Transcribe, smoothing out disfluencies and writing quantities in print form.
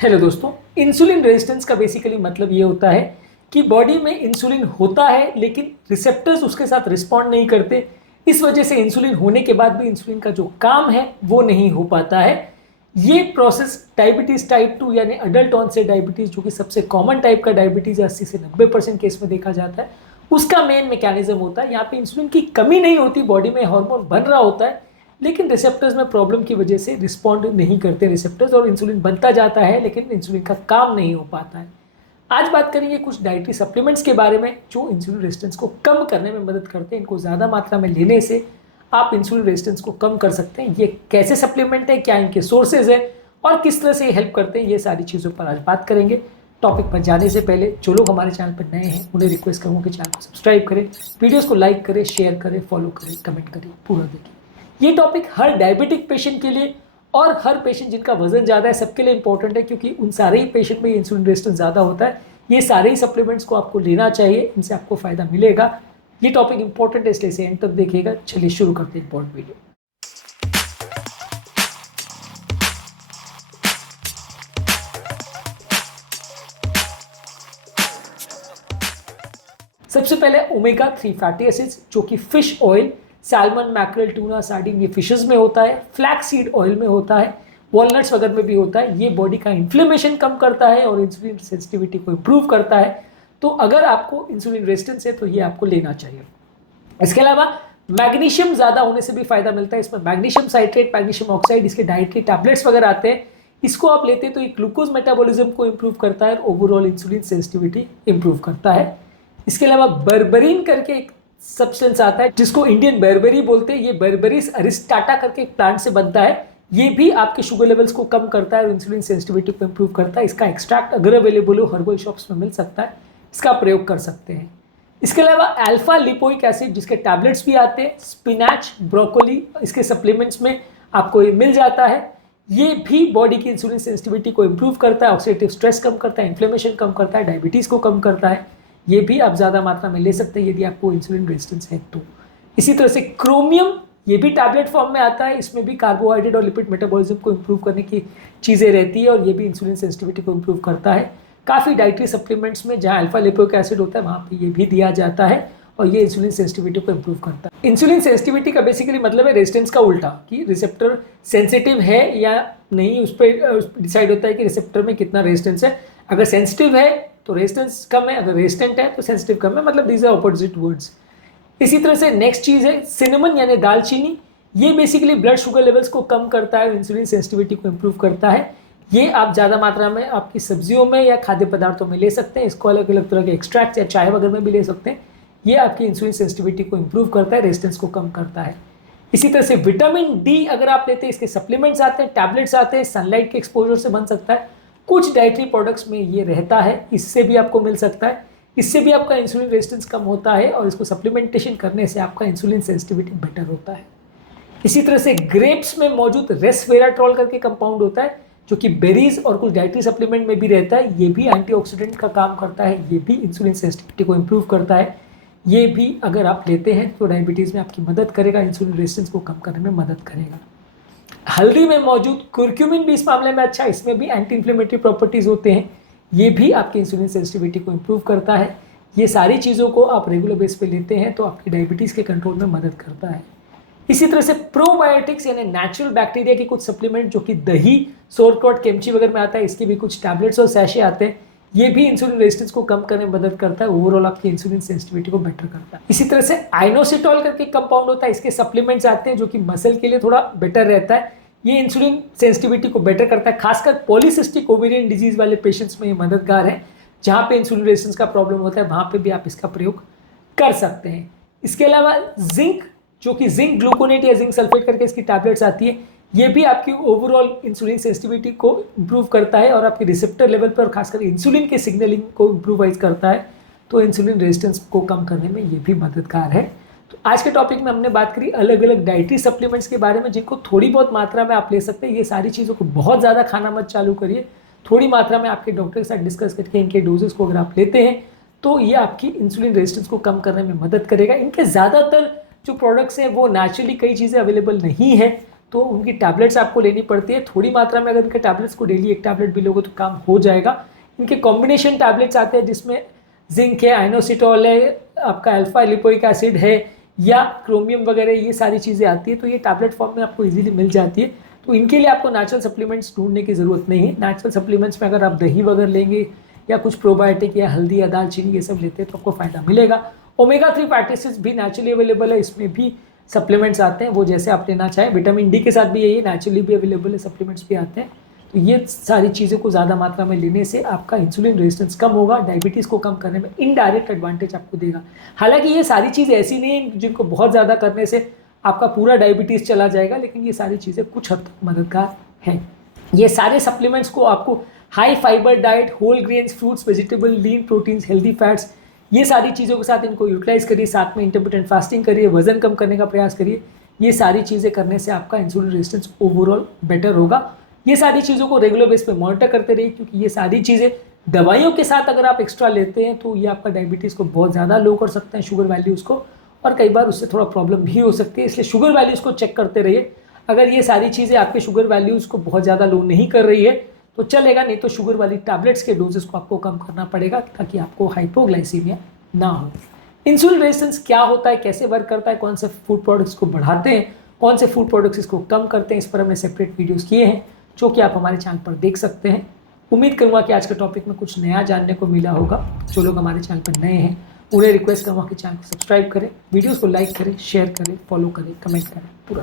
Hello दोस्तों, insulin resistance का basically मतलब ये होता है कि बॉडी में इंसुलिन होता है लेकिन रिसेप्टर्स उसके साथ रिस्पॉन्ड नहीं करते। इस वजह से इंसुलिन होने के बाद भी इंसुलिन का जो काम है वो नहीं हो पाता है। ये प्रोसेस डायबिटीज टाइप 2 यानी अडल्ट ऑनसेट डायबिटीज, जो कि सबसे कॉमन टाइप का डायबिटीज 80 से 90% केस में देखा जाता है, उसका मेन मैकेनिज्म होता है। यहाँ पे इंसुलिन की कमी नहीं होती, बॉडी में हार्मोन बन रहा होता है लेकिन रिसेप्टर्स में प्रॉब्लम की वजह से रिस्पॉन्ड नहीं करते रिसेप्टर्स, और इंसुलिन बनता जाता है लेकिन इंसुलिन का काम नहीं हो पाता है। आज बात करेंगे कुछ डाइटरी सप्लीमेंट्स के बारे में जो इंसुलिन रेजिस्टेंस को कम करने में मदद करते हैं। इनको ज़्यादा मात्रा में लेने से आप इंसुलिन रेजिस्टेंस को कम कर सकते हैं। ये कैसे सप्लीमेंट है, क्या इनके सोर्सेज है और किस तरह से ये हेल्प करते हैं, ये सारी चीज़ों पर आज बात करेंगे। टॉपिक पर जाने से पहले जो लोग हमारे चैनल पर नए हैं उन्हें रिक्वेस्ट करूँगा कि चैनल को सब्सक्राइब करें, वीडियोज़ को लाइक करें, शेयर करें, फॉलो करें, कमेंट करें, पूरा देखिए। ये टॉपिक हर डायबिटिक पेशेंट के लिए और हर पेशेंट जिनका वजन ज़्यादा है सबके लिए इंपॉर्टेंट है, क्योंकि उन सारे ही पेशेंट में इंसुलिन रेजिस्टेंस ज़्यादा होता है। ये सारे ही सप्लीमेंट्स को आपको लेना चाहिए, इनसे आपको फ़ायदा मिलेगा। ये टॉपिक इंपॉर्टेंट है इसलिए इसे एंड तक देखिएगा। चलिए शुरू करते हैं इंपॉर्टेंट वीडियो। सबसे पहले ओमेगा 3 फैटी एसिड्स, जो कि fish oil, salmon, mackerel, tuna, sardine, ये फिशेस में होता है, फ्लैक्स सीड ऑयल में होता है, वॉलनट्स वगैरह में भी होता है। ये बॉडी का इन्फ्लेमेशन कम करता है और इंसुलिन सेंसिटिविटी को इम्प्रूव करता है। तो अगर आपको इंसुलिन रेजिस्टेंस है तो ये आपको लेना चाहिए। इसके अलावा मैग्नीशियम ज़्यादा होने से भी फायदा मिलता है। इसमें मैग्नीशियम साइट्रेट, मैग्नीशियम ऑक्साइड, इसके डाइटरी टैबलेट्स वगैरह आते हैं। इसको आप लेते हैं तो ये ग्लूकोज मेटाबॉलिज्म को इम्प्रूव करता है और ओवरऑल इंसुलिन सेंसिटिविटी इम्प्रूव करता है। इसके अलावा बर्बरीन करके एक सब्सटेंस आता है जिसको इंडियन बर्बेरी बोलते हैं। ये बर्बेरिस अरिस्टाटा करके एक प्लांट से बनता है। ये भी आपके शुगर लेवल्स को कम करता है और इंसुलिन सेंसिटिविटी को इम्प्रूव करता है। इसका एक्सट्रैक्ट अगर अवेलेबल हो हर्बल शॉप्स में मिल सकता है, इसका प्रयोग कर सकते हैं। इसके अलावा अल्फा लिपोइक एसिड, जिसके टैबलेट्स भी आते हैं, स्पिनाच, ब्रोकोली, इसके सप्लीमेंट्स में आपको ये मिल जाता है। ये भी बॉडी की इंसुलिन सेंसिटिविटी को इम्प्रूव करता है, ऑक्सीडेटिव स्ट्रेस कम करता है, इन्फ्लेमेशन कम करता है, डायबिटीज़ को कम करता है। ये भी आप ज़्यादा मात्रा में ले सकते हैं यदि आपको इंसुलिन रेजिस्टेंस है तो। इसी तरह से क्रोमियम, ये भी टैबलेट फॉर्म में आता है। इसमें भी कार्बोहाइड्रेट और लिपिड मेटाबॉलिज्म को इम्प्रूव करने की चीज़ें रहती है और ये भी इंसुलिन सेंसिटिविटी को इम्प्रूव करता है। काफ़ी डाइटरी सप्लीमेंट्स में जहाँ अल्फा लिपोइक एसिड होता है वहाँ पे ये भी दिया जाता है और ये इंसुलिन सेंसिटिविटी को इम्प्रूव करता है। इंसुलिन सेंसिटिविटी का बेसिकली मतलब है रेजिस्टेंस का उल्टा, कि रिसेप्टर सेंसिटिव है या नहीं, उस पर डिसाइड होता है कि रिसेप्टर में कितना रेजिस्टेंस है। अगर सेंसिटिव है तो रेजिस्टेंस कम है, अगर रेजिस्टेंट है तो सेंसिटिव कम है, मतलब दीज आर ऑपोजिट वर्ड्स। इसी तरह से नेक्स्ट चीज़ है सिनेमन यानी दालचीनी। ये बेसिकली ब्लड शुगर लेवल्स को कम करता है, इंसुलिन सेंसिटिविटी को इम्प्रूव करता है। ये आप ज़्यादा मात्रा में आपकी सब्जियों में या खाद्य पदार्थों में ले सकते हैं। इसको अलग अलग तरह के एक्सट्रैक्ट या चाय वगैरह में भी ले सकते हैं। ये आपकी इंसुलिन सेंसिटिविटी को इम्प्रूव करता है, रेजिस्टेंस को कम करता है। इसी तरह से विटामिन डी अगर आप लेते हैं, इसके सप्लीमेंट्स आते हैं, टैबलेट्स आते हैं, सनलाइट के एक्सपोजर से बन सकता है। कुछ डाइटरी प्रोडक्ट्स में ये रहता है, इससे भी आपको मिल सकता है। इससे भी आपका इंसुलिन रेजिस्टेंस कम होता है और इसको सप्लीमेंटेशन करने से आपका इंसुलिन सेंसिटिविटी बेटर होता है। इसी तरह से ग्रेप्स में मौजूद रेसवेराट्रोल करके कंपाउंड होता है, जो कि बेरीज और कुछ डाइटरी सप्लीमेंट में भी रहता है। ये भी एंटीऑक्सीडेंट का काम करता है, ये भी इंसुलिन सेंसिटिविटी को इम्प्रूव करता है। ये भी अगर आप लेते हैं तो डायबिटीज़ में आपकी मदद करेगा, इंसुलिन रेजिस्टेंस को कम करने में मदद करेगा। हल्दी में मौजूद कुर्क्यूमिन भी इस मामले में अच्छा, इसमें भी एंटी इन्फ्लेमेटरी प्रॉपर्टीज़ होते हैं। ये भी आपकी इंसुलिन सेंसिटिविटी को इम्प्रूव करता है। ये सारी चीज़ों को आप रेगुलर बेस पे लेते हैं तो आपकी डायबिटीज़ के कंट्रोल में मदद करता है। इसी तरह से प्रोबायोटिक्स यानी नेचुरल बैक्टीरिया के कुछ सप्लीमेंट, जो कि दही, सोरक्रॉट, किमची वगैरह में आता है, इसके भी कुछ टैबलेट्स और सैशे आते हैं। ये भी इंसुलिन रेजिस्टेंस को कम करने में मदद करता है, ओवरऑल आपकी इंसुलिन सेंसिटिविटी को बेटर करता है। इसी तरह से आइनोसिटॉल करके कंपाउंड होता है, इसके सप्लीमेंट्स आते हैं जो कि मसल के लिए थोड़ा बेटर रहता है। ये इंसुलिन सेंसिटिविटी को बेटर करता है, खासकर पॉलीसिस्टिक ओवेरियन डिजीज वाले पेशेंट्स में ये मददगार है। जहाँ पे इंसुलिन रेजिस्टेंस का प्रॉब्लम होता है वहाँ पे भी आप इसका प्रयोग कर सकते हैं। इसके अलावा जिंक, जो कि जिंक ग्लूकोनेट या जिंक सल्फेट करके इसकी टैबलेट्स आती है, ये भी आपकी ओवरऑल इंसुलिन सेंसिटिविटी को इम्प्रूव करता है और आपके रिसेप्टर लेवल पर खासकर इंसुलिन के सिग्नलिंग को इम्प्रूवाइज करता है। तो इंसुलिन रेजिस्टेंस को कम करने में ये भी मददगार है। तो आज के टॉपिक में हमने बात करी अलग अलग डाइटरी सप्लीमेंट्स के बारे में, जिनको थोड़ी बहुत मात्रा में आप ले सकते हैं। ये सारी चीज़ों को बहुत ज़्यादा खाना मत चालू करिए, थोड़ी मात्रा में आपके डॉक्टर के साथ डिस्कस करके इनके डोजेस को अगर आप लेते हैं तो ये आपकी इंसुलिन रेजिस्टेंस को कम करने में मदद करेगा। इनके ज़्यादातर जो प्रोडक्ट्स हैं वो नेचुरली कई चीज़ें अवेलेबल नहीं है, तो उनकी टैबलेट्स आपको लेनी पड़ती है थोड़ी मात्रा में। अगर इनके टैबलेट्स को डेली एक टैबलेट भी लोगे तो काम हो जाएगा। इनके कॉम्बिनेशन टैबलेट्स आते हैं जिसमें जिंक है, आइनोसिटोल है, आपका अल्फा लिपोइक एसिड है या क्रोमियम वगैरह, ये सारी चीज़ें आती है। तो ये टैबलेट फॉर्म में आपको इजीली मिल जाती है। तो इनके लिए आपको नेचुरल सप्लीमेंट्स ढूंढने की ज़रूरत नहीं है। नेचुरल सप्लीमेंट्स में अगर आप दही वगैरह लेंगे या कुछ प्रोबायोटिक या हल्दी या दालचीनी ये सब लेते हैं तो आपको फ़ायदा मिलेगा। ओमेगा 3 फैटी एसिड्स भी नेचुरली अवेलेबल है, इसमें भी सप्लीमेंट्स आते हैं, वो जैसे आप लेना चाहें। विटामिन डी के साथ भी यही नेचुरली भी अवेलेबल है, सप्लीमेंट्स भी आते हैं। तो ये सारी चीज़ों को ज़्यादा मात्रा में लेने से आपका इंसुलिन रेजिस्टेंस कम होगा, डायबिटीज़ को कम करने में इनडायरेक्ट एडवांटेज आपको देगा। हालांकि ये सारी चीज़ ऐसी नहीं है जिनको बहुत ज़्यादा करने से आपका पूरा डायबिटीज़ चला जाएगा, लेकिन ये सारी चीज़ें कुछ हद तक मददगार हैं। ये सारे सप्लीमेंट्स को आपको high fibre diet, whole grains, fruits, vegetable, lean proteins, healthy fats, ये सारी चीज़ों के साथ इनको यूटिलाइज करिए। साथ में इंटरमिटेंट फास्टिंग करिए, वजन कम करने का प्रयास करिए। ये सारी चीज़ें करने से आपका इंसुलिन रेजिस्टेंस ओवरऑल बेटर होगा। ये सारी चीज़ों को रेगुलर बेस पे मॉनिटर करते रहिए, क्योंकि ये सारी चीज़ें दवाइयों के साथ अगर आप एक्स्ट्रा लेते हैं तो ये आपका डायबिटीज़ को बहुत ज़्यादा लो कर सकते हैं, शुगर वैल्यूज़ को, और कई बार उससे थोड़ा प्रॉब्लम भी हो सकती है। इसलिए शुगर वैल्यूज़ को चेक करते रहिए। अगर ये सारी चीज़ें आपके शुगर वैल्यूज़ को बहुत ज़्यादा लो नहीं कर रही है तो चलेगा, नहीं तो शुगर वाली टैबलेट्स के डोजेस को आपको कम करना पड़ेगा ताकि आपको हाइपोग्लाइसीमिया ना हो। इंसुलिन रेजिस्टेंस क्या होता है, कैसे वर्क करता है, कौन से फूड प्रोडक्ट्स को बढ़ाते हैं, कौन से फूड प्रोडक्ट्स इसको कम करते हैं, इस पर हमने सेपरेट वीडियोस किए हैं जो कि आप हमारे चैनल पर देख सकते हैं। उम्मीद करूँगा कि आज के टॉपिक में कुछ नया जानने को मिला होगा। जो लोग हमारे चैनल पर नए हैं उन्हें रिक्वेस्ट करूँगा कि चैनल को सब्सक्राइब करें, वीडियोज़ को लाइक करें, शेयर करें, फॉलो करें, कमेंट करें, पूरा